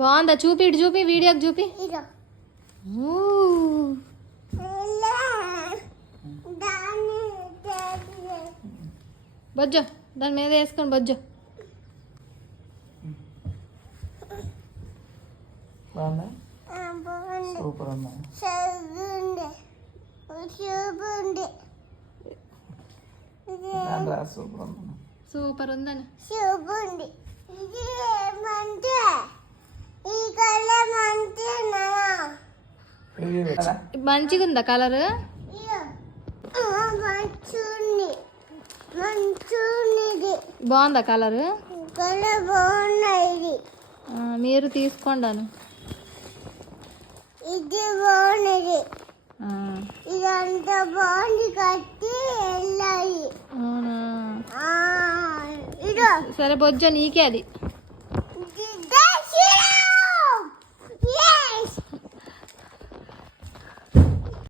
బాగుందా? చూపి ఇటు చూపి, వీడియోకి చూపి. బొజ్జో దాని మీద వేసుకొని బొజ్జో. సూపర్ ఉందా? సూపర్ ఉందని. మంచిగా ఉందా కలర్? బాగుందా కలర్? మీరు తీసుకోండి. ఇది బాగున్నది, ఇదంతా బాగుంది కట్టి వెళ్ళాలి. సరే బొజ్జ నీకే అది.